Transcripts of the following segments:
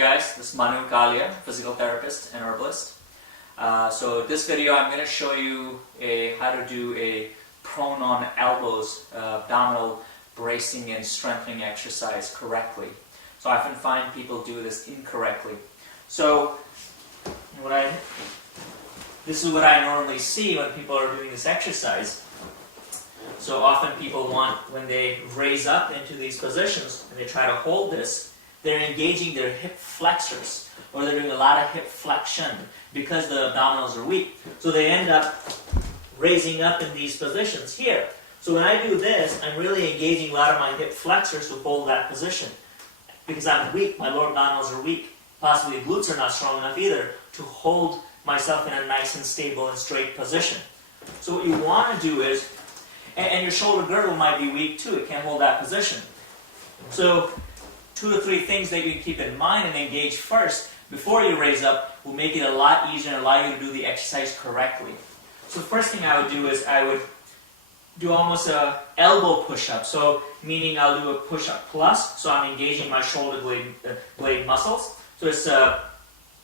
guys, this is Manu, Kalia, physical therapist and herbalist. So this video I'm going to show you how to do a prone on elbows abdominal bracing and strengthening exercise correctly. So I often find people do this incorrectly. So this is what I normally see when people are doing this exercise. So often people want, when they raise up into these positions and they try to hold this, they're engaging their hip flexors, or they're doing a lot of hip flexion because the abdominals are weak. So they end up raising up in these positions here. So when I do this, I'm really engaging a lot of my hip flexors to hold that position. Because I'm weak, my lower abdominals are weak. Possibly glutes are not strong enough either to hold myself in a nice and stable and straight position. So what you want to do is, and your shoulder girdle might be weak too, it can't hold that position. So 2 to 3 things that you can keep in mind and engage first before you raise up will make it a lot easier and allow you to do the exercise correctly. So the first thing I would do is I would do almost a elbow push-up. So meaning I'll do a push-up plus, so I'm engaging my shoulder blade muscles. So it's a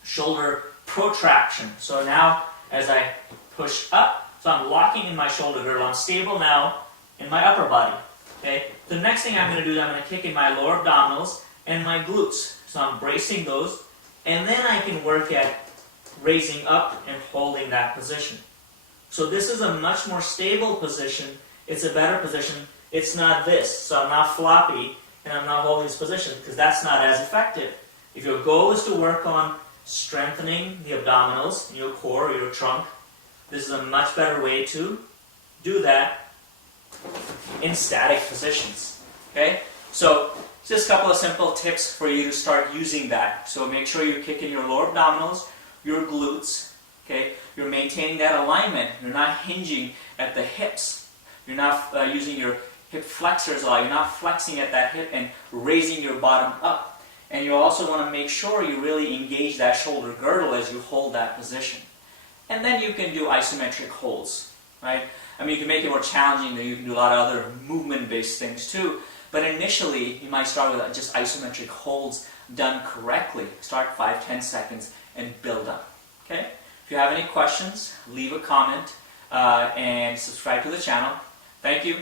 shoulder protraction. So now as I push up, so I'm locking in my shoulder girdle. I'm stable now in my upper body. Okay. The next thing I'm going to do is I'm going to kick in my lower abdominals and my glutes. So I'm bracing those, and then I can work at raising up and holding that position. So this is a much more stable position. It's a better position. It's not this. So I'm not floppy and I'm not holding this position because that's not as effective. If your goal is to work on strengthening the abdominals in your core or your trunk, this is a much better way to do that in static positions. Okay? So just a couple of simple tips for you to start using that. So make sure you're kicking your lower abdominals, your glutes. Okay? You're maintaining that alignment. You're not hinging at the hips. You're not using your hip flexors a lot. You're not flexing at that hip and raising your bottom up. And you also want to make sure you really engage that shoulder girdle as you hold that position. And then you can do isometric holds, right? I mean, you can make it more challenging. You can do a lot of other movement-based things too. But initially, you might start with just isometric holds done correctly. Start 5-10 seconds and build up, okay? If you have any questions, leave a comment and subscribe to the channel. Thank you.